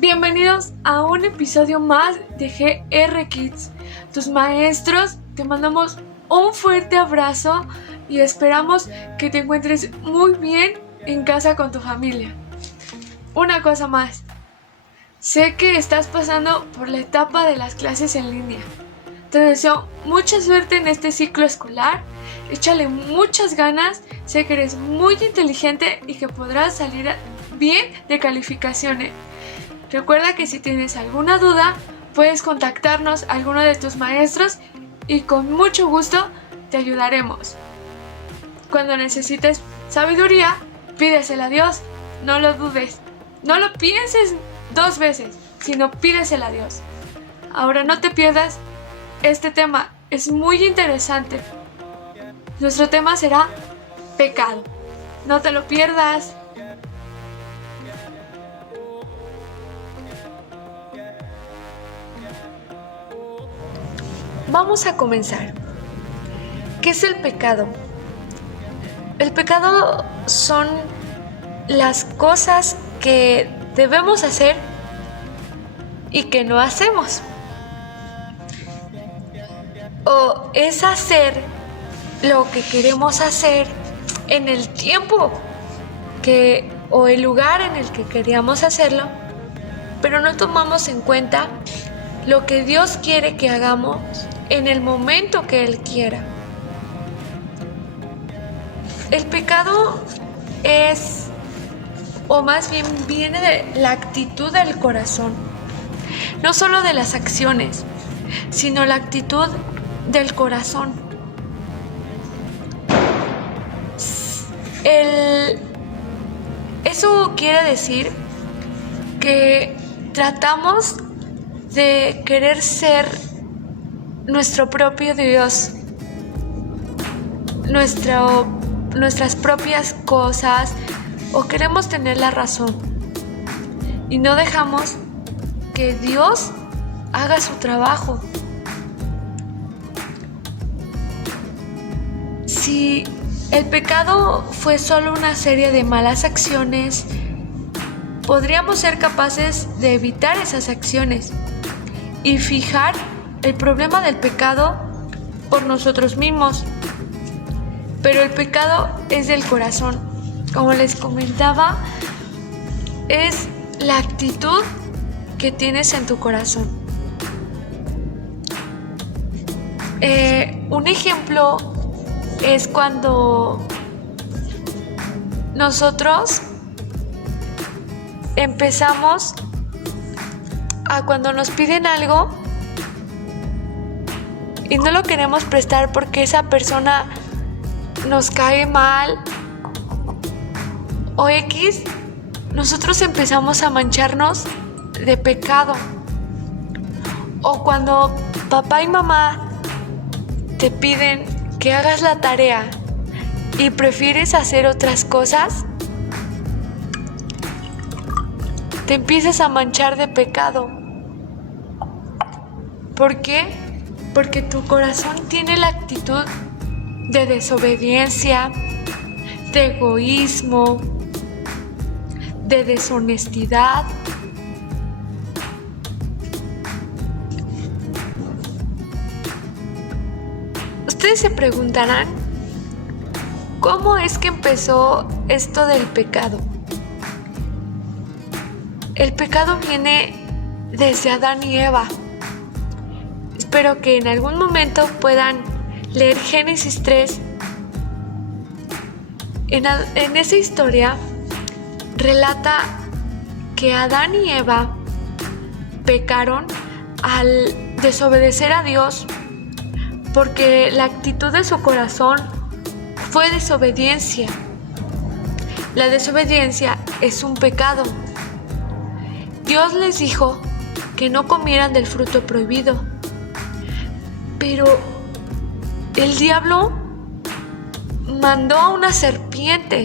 Bienvenidos a un episodio más de GR Kids. Tus maestros, te mandamos un fuerte abrazo y esperamos que te encuentres muy bien en casa con tu familia. Una cosa más, sé que estás pasando por la etapa de las clases en línea. Te deseo mucha suerte en este ciclo escolar, échale muchas ganas, sé que eres muy inteligente y que podrás salir bien de calificaciones. Recuerda que si tienes alguna duda, puedes contactarnos a alguno de tus maestros y con mucho gusto te ayudaremos. Cuando necesites sabiduría, pídesela a Dios, no lo dudes. No lo pienses 2 veces, sino pídesela a Dios. Ahora no te pierdas este tema, es muy interesante. Nuestro tema será pecado. No te lo pierdas. Vamos a comenzar. ¿Qué es el pecado? El pecado son las cosas que debemos hacer y que no hacemos. O es hacer lo que queremos hacer en el tiempo o el lugar en el que queríamos hacerlo, pero no tomamos en cuenta lo que Dios quiere que hagamos en el momento que Él quiera. El pecado es, o más bien viene de la actitud del corazón, no solo de las acciones, sino la actitud del corazón. Eso quiere decir que tratamos de querer ser nuestro propio Dios, nuestras propias cosas, o queremos tener la razón y no dejamos que Dios haga su trabajo. Si el pecado fue solo una serie de malas acciones, podríamos ser capaces de evitar esas acciones y fijar el problema del pecado por nosotros mismos. Pero el pecado es del corazón. Como les comentaba, es la actitud que tienes en tu corazón. Un ejemplo es cuando nosotros empezamos cuando nos piden algo y no lo queremos prestar porque esa persona nos cae mal o X, nosotros empezamos a mancharnos de pecado. O cuando papá y mamá te piden que hagas la tarea y prefieres hacer otras cosas, te empiezas a manchar de pecado. ¿Por qué? Porque tu corazón tiene la actitud de desobediencia, de egoísmo, de deshonestidad. Ustedes se preguntarán, ¿cómo es que empezó esto del pecado? El pecado viene desde Adán y Eva. Espero que en algún momento puedan leer Génesis 3. En esa historia relata que Adán y Eva pecaron al desobedecer a Dios porque la actitud de su corazón fue desobediencia. La desobediencia es un pecado. Dios les dijo que no comieran del fruto prohibido, pero el diablo mandó a una serpiente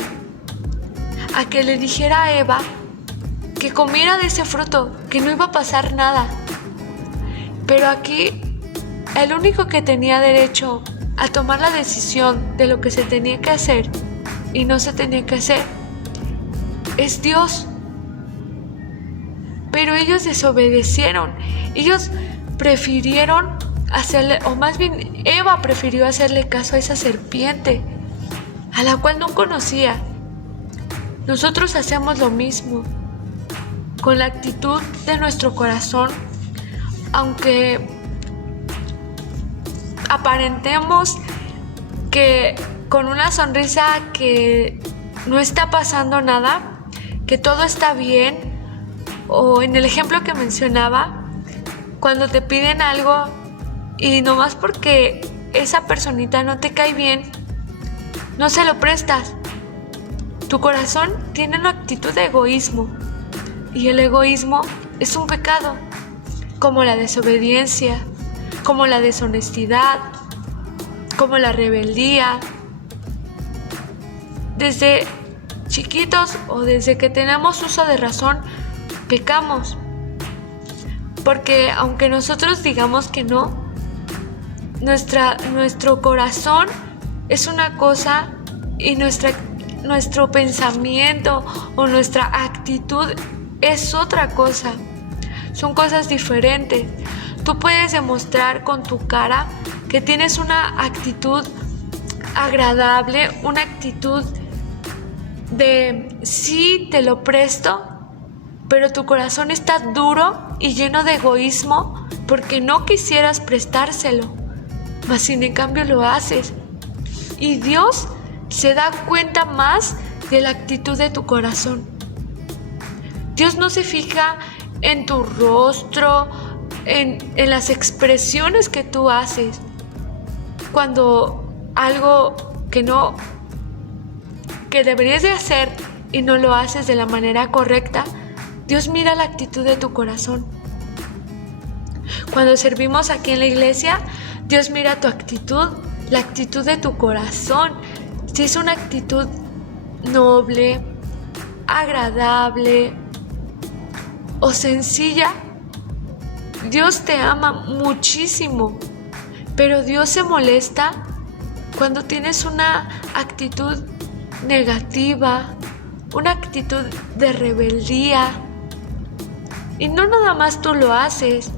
a que le dijera a Eva que comiera de ese fruto, que no iba a pasar nada. Pero aquí el único que tenía derecho a tomar la decisión de lo que se tenía que hacer y no se tenía que hacer es Dios. pero ellos desobedecieron. Ellos prefirieron hacerle, o más bien Eva prefirió hacerle caso a esa serpiente, a la cual no conocía. Nosotros hacemos lo mismo con la actitud de nuestro corazón, aunque aparentemos que con una sonrisa que no está pasando nada, que todo está bien, o en el ejemplo que mencionaba, cuando te piden algo y nomás porque esa personita no te cae bien, no se lo prestas. Tu corazón tiene una actitud de egoísmo, y el egoísmo es un pecado, como la desobediencia, como la deshonestidad, como la rebeldía. Desde chiquitos o desde que tenemos uso de razón, pecamos. Porque aunque nosotros digamos que no, nuestro corazón es una cosa y nuestro pensamiento o nuestra actitud es otra cosa. Son cosas diferentes. Tú puedes demostrar con tu cara que tienes una actitud agradable, una actitud de sí, te lo presto, pero tu corazón está duro y lleno de egoísmo porque no quisieras prestárselo, mas sin en cambio lo haces. Y Dios se da cuenta más de la actitud de tu corazón. Dios no se fija en tu rostro, en las expresiones que tú haces. Cuando algo que deberías de hacer y no lo haces de la manera correcta, Dios mira la actitud de tu corazón. Cuando servimos aquí en la iglesia, Dios mira tu actitud, la actitud de tu corazón. Si es una actitud noble, agradable o sencilla, Dios te ama muchísimo, pero Dios se molesta cuando tienes una actitud negativa, una actitud de rebeldía. Y no nada más tú lo haces.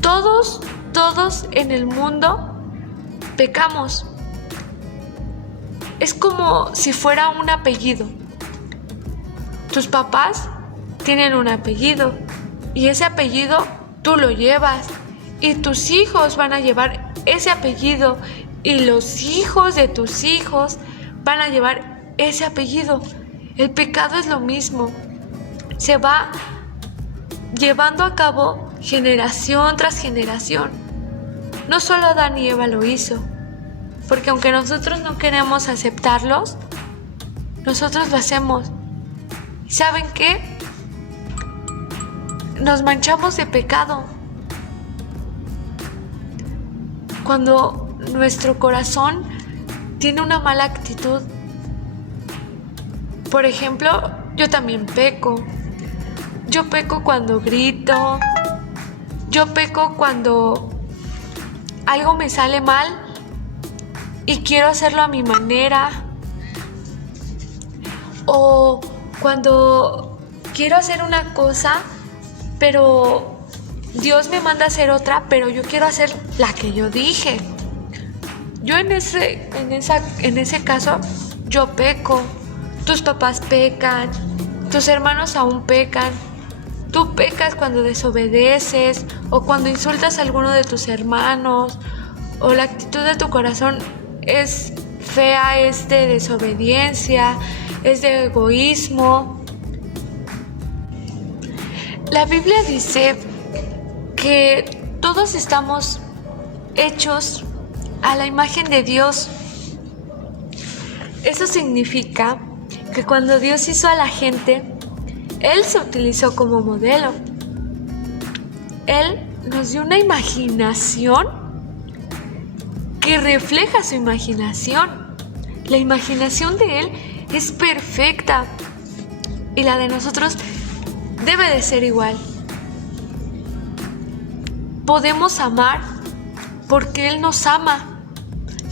Todos en el mundo pecamos. Es como si fuera un apellido. Tus papás tienen un apellido y ese apellido tú lo llevas y tus hijos van a llevar ese apellido y los hijos de tus hijos van a llevar ese apellido. El pecado es lo mismo. Se va llevando a cabo generación tras generación. No solo Adán y Eva lo hizo, porque aunque nosotros no queremos aceptarlos, nosotros lo hacemos. ¿Y saben qué? Nos manchamos de pecado. Cuando nuestro corazón tiene una mala actitud. Por ejemplo, yo también peco. Yo peco cuando grito. Yo peco cuando algo me sale mal y quiero hacerlo a mi manera. O cuando quiero hacer una cosa, pero Dios me manda a hacer otra, pero yo quiero hacer la que yo dije. Yo en ese caso, yo peco. Tus papás pecan, tus hermanos aún pecan. Tú pecas cuando desobedeces o cuando insultas a alguno de tus hermanos, o la actitud de tu corazón es fea, es de desobediencia, es de egoísmo. La Biblia dice que todos estamos hechos a la imagen de Dios. Eso significa que cuando Dios hizo a la gente, Él se utilizó como modelo. Él nos dio una imaginación que refleja su imaginación. La imaginación de Él es perfecta y la de nosotros debe de ser igual. Podemos amar porque Él nos ama,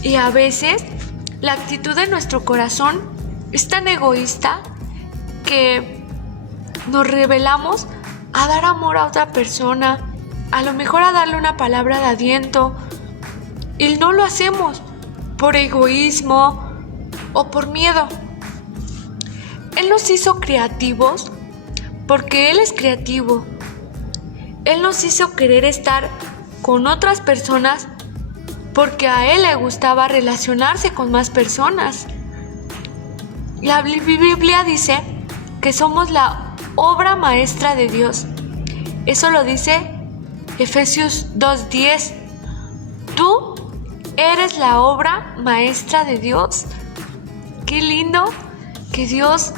y a veces la actitud de nuestro corazón es tan egoísta que nos rebelamos a dar amor a otra persona, a lo mejor a darle una palabra de aliento, y no lo hacemos por egoísmo o por miedo. Él nos hizo creativos porque Él es creativo. Él nos hizo querer estar con otras personas porque a Él le gustaba relacionarse con más personas. La Biblia dice que somos la obra maestra de Dios. Eso lo dice Efesios 2:10. Tú eres la obra maestra de Dios. Qué lindo que Dios,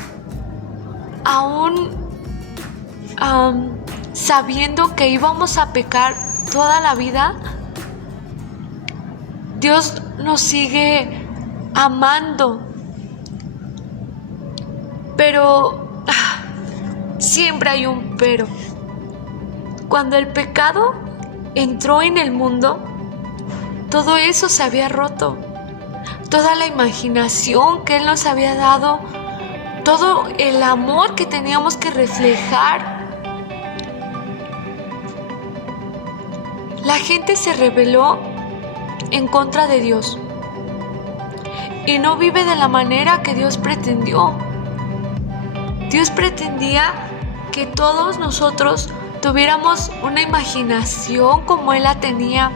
aún sabiendo que íbamos a pecar toda la vida, Dios nos sigue amando. Pero siempre hay un pero. Cuando el pecado entró en el mundo, todo eso se había roto. Toda la imaginación que Él nos había dado, todo el amor que teníamos que reflejar. La gente se rebeló en contra de Dios y no vive de la manera que Dios pretendió. Dios pretendía que todos nosotros tuviéramos una imaginación como Él la tenía,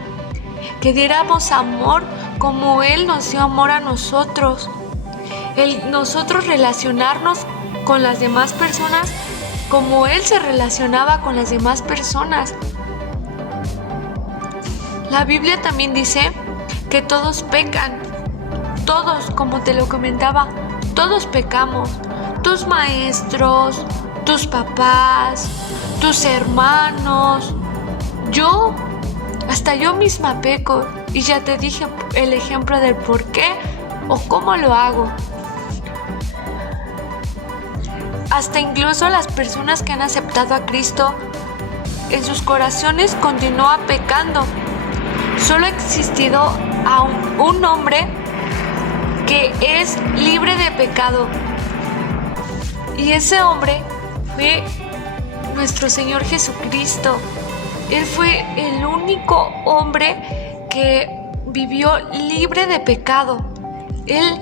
que diéramos amor como Él nos dio amor a nosotros, nosotros relacionarnos con las demás personas como Él se relacionaba con las demás personas. La Biblia también dice que todos pecan, todos, como te lo comentaba, todos pecamos. Tus maestros, tus papás, tus hermanos, hasta yo misma peco, y ya te dije el ejemplo del por qué o cómo lo hago. Hasta incluso las personas que han aceptado a Cristo, en sus corazones continúa pecando. Solo ha existido a un hombre que es libre de pecado. Y ese hombre fue nuestro Señor Jesucristo. Él fue el único hombre que vivió libre de pecado. Él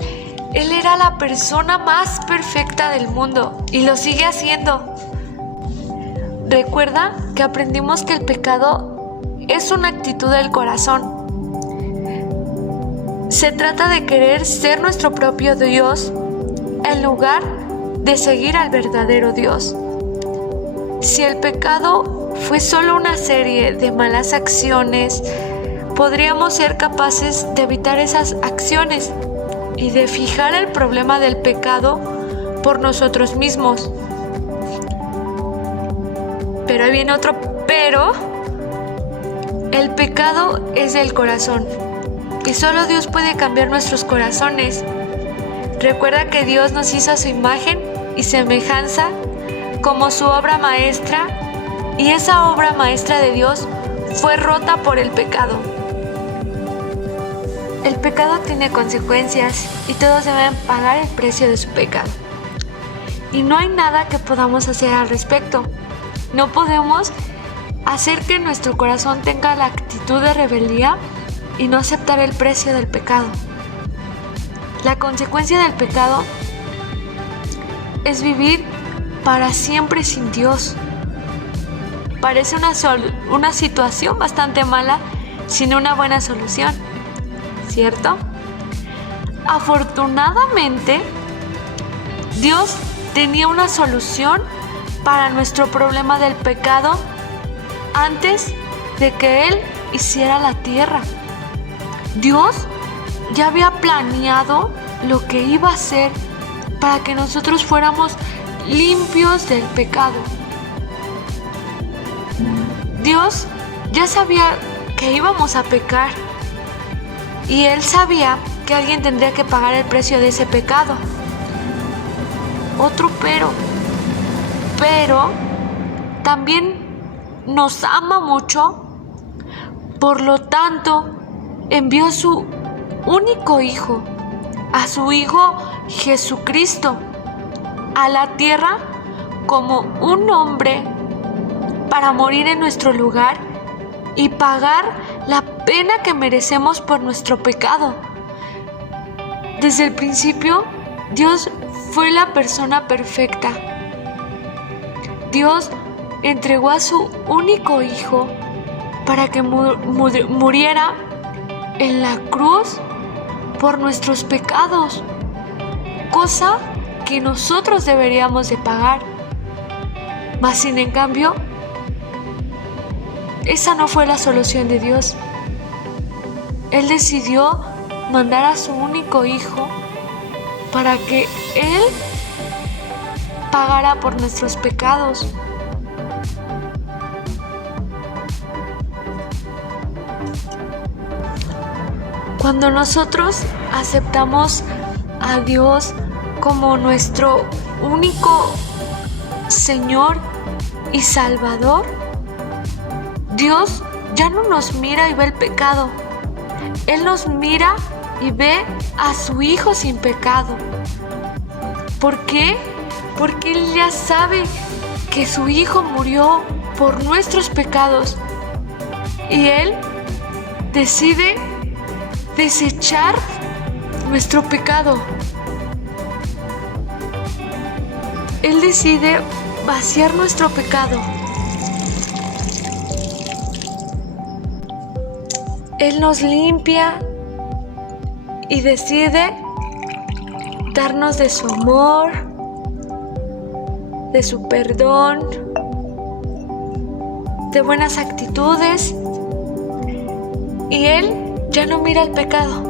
era la persona más perfecta del mundo y lo sigue haciendo. Recuerda que aprendimos que el pecado es una actitud del corazón. Se trata de querer ser nuestro propio Dios en lugar de seguir al verdadero Dios. Si el pecado fue solo una serie de malas acciones, podríamos ser capaces de evitar esas acciones y de fijar el problema del pecado por nosotros mismos. Pero ahí viene otro pero. El pecado es del corazón y solo Dios puede cambiar nuestros corazones. Recuerda que Dios nos hizo a su imagen y semejanza como su obra maestra, y esa obra maestra de Dios fue rota por el pecado. El pecado tiene consecuencias y todos deben pagar el precio de su pecado. Y no hay nada que podamos hacer al respecto. No podemos hacer que nuestro corazón tenga la actitud de rebeldía y no aceptar el precio del pecado. La consecuencia del pecado es vivir para siempre sin Dios. Parece una situación bastante mala sin una buena solución, ¿cierto? Afortunadamente, Dios tenía una solución para nuestro problema del pecado antes de que Él hiciera la tierra. Dios ya había planeado lo que iba a hacer para que nosotros fuéramos limpios del pecado. Dios ya sabía que íbamos a pecar y Él sabía que alguien tendría que pagar el precio de ese pecado. Otro pero también nos ama mucho, por lo tanto envió a su único hijo, a su Hijo Jesucristo, a la tierra como un hombre para morir en nuestro lugar y pagar la pena que merecemos por nuestro pecado. Desde el principio, Dios fue la persona perfecta. Dios entregó a su único Hijo para que muriera en la cruz por nuestros pecados, cosa que nosotros deberíamos de pagar. Mas sin en cambio, esa no fue la solución de Dios. Él decidió mandar a su único Hijo para que Él pagara por nuestros pecados. Cuando nosotros aceptamos a Dios como nuestro único Señor y Salvador, Dios ya no nos mira y ve el pecado. Él nos mira y ve a su Hijo sin pecado. ¿Por qué? Porque Él ya sabe que su Hijo murió por nuestros pecados y Él decide desechar nuestro pecado. Él decide vaciar nuestro pecado. Él nos limpia y decide darnos de su amor, de su perdón, de buenas actitudes. Y Él ya no mira el pecado.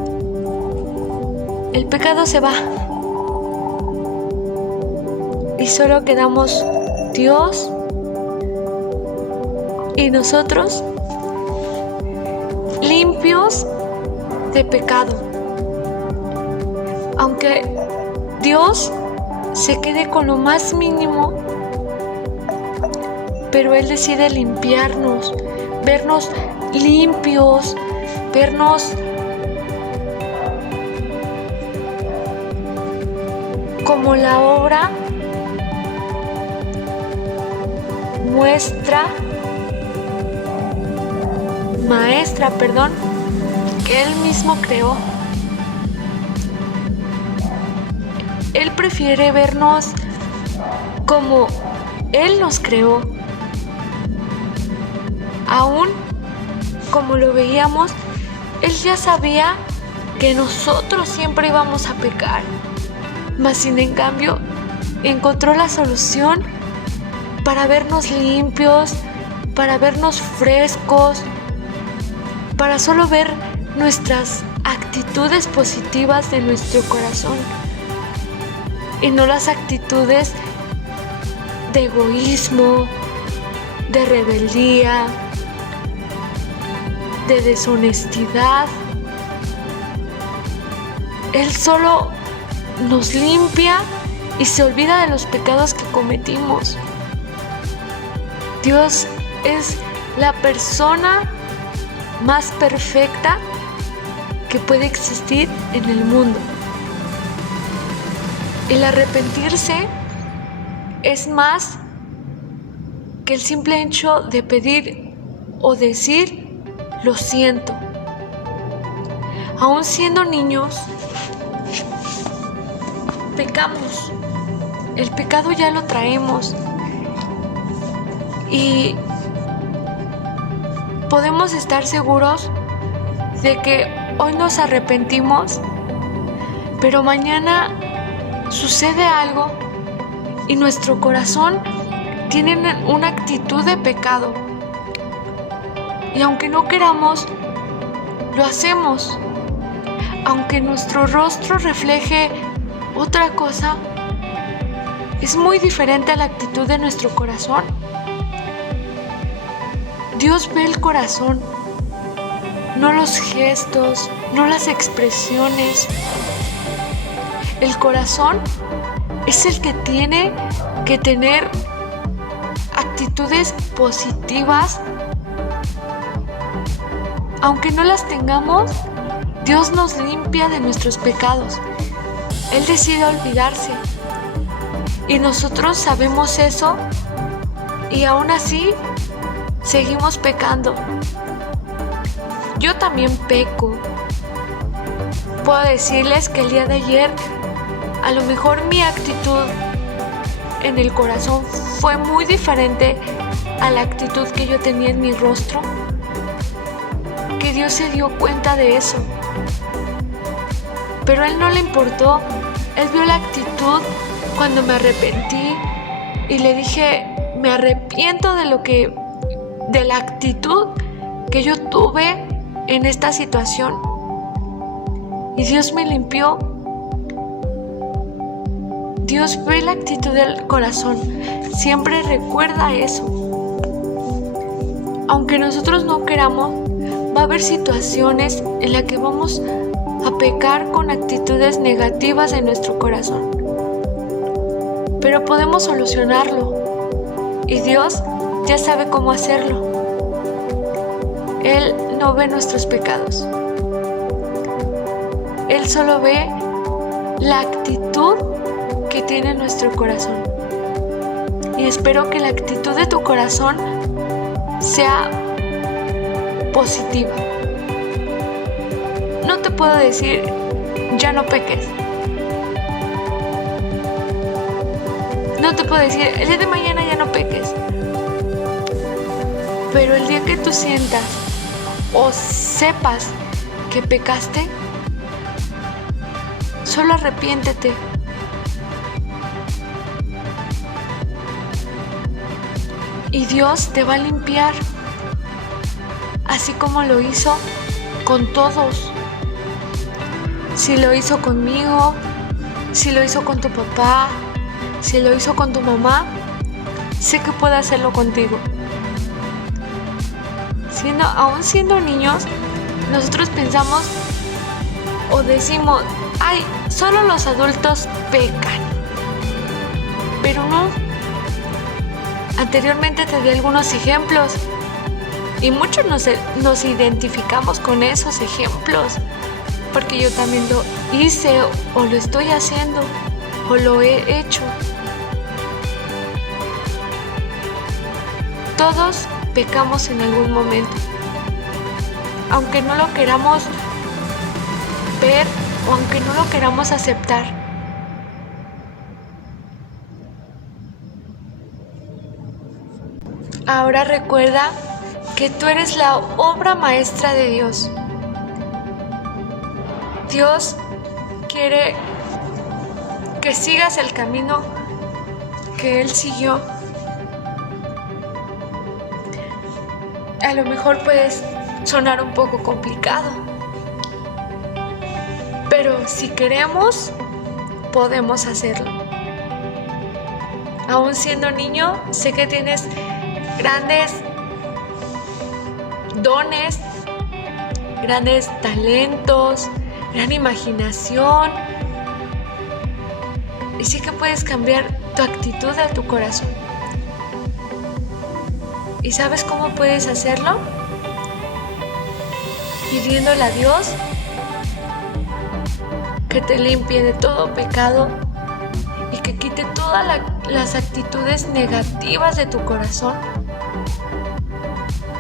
El pecado se va. Y solo quedamos Dios y nosotros limpios de pecado. Aunque Dios se quede con lo más mínimo, pero Él decide limpiarnos, vernos limpios, vernos como la obra maestra, que Él mismo creó. Él prefiere vernos como Él nos creó. Aún como lo veíamos, Él ya sabía que nosotros siempre íbamos a pecar. Mas sin en cambio, encontró la solución para vernos limpios, para vernos frescos, para solo ver nuestras actitudes positivas de nuestro corazón y no las actitudes de egoísmo, de rebeldía, de deshonestidad. Él solo nos limpia y se olvida de los pecados que cometimos. Dios es la persona más perfecta que puede existir en el mundo. El arrepentirse es más que el simple hecho de pedir o decir lo siento. Aún siendo niños, pecamos. El pecado ya lo traemos. Y podemos estar seguros de que hoy nos arrepentimos, pero mañana sucede algo y nuestro corazón tiene una actitud de pecado. Y aunque no queramos, lo hacemos. Aunque nuestro rostro refleje otra cosa, es muy diferente a la actitud de nuestro corazón. Dios ve el corazón, no los gestos, no las expresiones. El corazón es el que tiene que tener actitudes positivas. Aunque no las tengamos, Dios nos limpia de nuestros pecados. Él decide olvidarse. Y nosotros sabemos eso y aún así seguimos pecando. Yo también peco. Puedo decirles que el día de ayer, a lo mejor mi actitud en el corazón fue muy diferente a la actitud que yo tenía en mi rostro, que Dios se dio cuenta de eso. Pero a Él no le importó. Él vio la actitud cuando me arrepentí y le dije, me arrepiento de la actitud que yo tuve en esta situación. Y Dios me limpió. Dios ve la actitud del corazón. Siempre recuerda eso. Aunque nosotros no queramos, va a haber situaciones en las que vamos a pecar con actitudes negativas en nuestro corazón. Pero podemos solucionarlo. Y Dios ya sabe cómo hacerlo. Él no ve nuestros pecados. Él solo ve la actitud que tiene nuestro corazón. Y espero que la actitud de tu corazón sea positiva. No te puedo decir, ya no peques. No te puedo decir, el día de mañana ya no peques. Pero el día que tú sientas o sepas que pecaste, solo arrepiéntete. Y Dios te va a limpiar, así como lo hizo con todos. Si lo hizo conmigo, si lo hizo con tu papá, si lo hizo con tu mamá, sé que puede hacerlo contigo. Aún siendo niños, nosotros pensamos o decimos, ay, solo los adultos pecan. Pero no. Anteriormente te di algunos ejemplos y muchos nos identificamos con esos ejemplos, porque yo también lo hice o lo estoy haciendo o lo he hecho. Todos pecamos en algún momento, aunque no lo queramos ver o aunque no lo queramos aceptar. Ahora recuerda que tú eres la obra maestra de Dios. Dios quiere que sigas el camino que Él siguió. A lo mejor puedes sonar un poco complicado, pero si queremos, podemos hacerlo. Aún siendo niño, sé que tienes grandes dones, grandes talentos, gran imaginación. Y sí que puedes cambiar tu actitud de tu corazón. ¿Y sabes cómo puedes hacerlo? Pidiéndole a Dios que te limpie de todo pecado y que quite todas las actitudes negativas de tu corazón,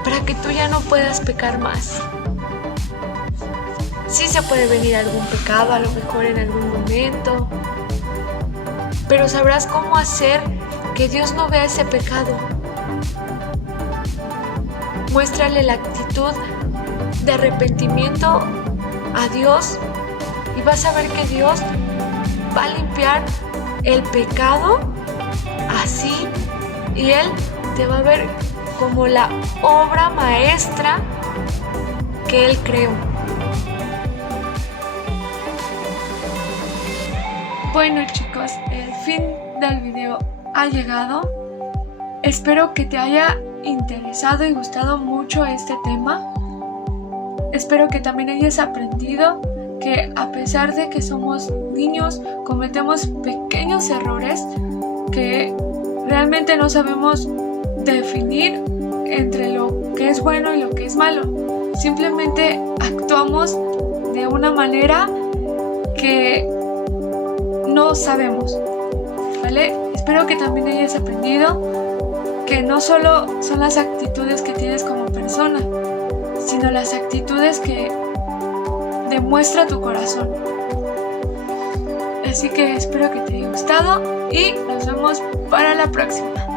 para que tú ya no puedas pecar más. Sí se puede venir algún pecado, a lo mejor en algún momento, pero sabrás cómo hacer que Dios no vea ese pecado. Muéstrale la actitud de arrepentimiento a Dios y vas a ver que Dios va a limpiar el pecado así, y Él te va a ver como la obra maestra que Él creó. Bueno, chicos, el fin del video ha llegado. Espero que te haya interesado y gustado mucho este tema. Espero que también hayas aprendido que a pesar de que somos niños, cometemos pequeños errores que realmente no sabemos definir entre lo que es bueno y lo que es malo. Simplemente actuamos de una manera que no sabemos, ¿vale? Espero que también hayas aprendido que no solo son las actitudes que tienes como persona, sino las actitudes que demuestra tu corazón. Así que espero que te haya gustado y nos vemos para la próxima.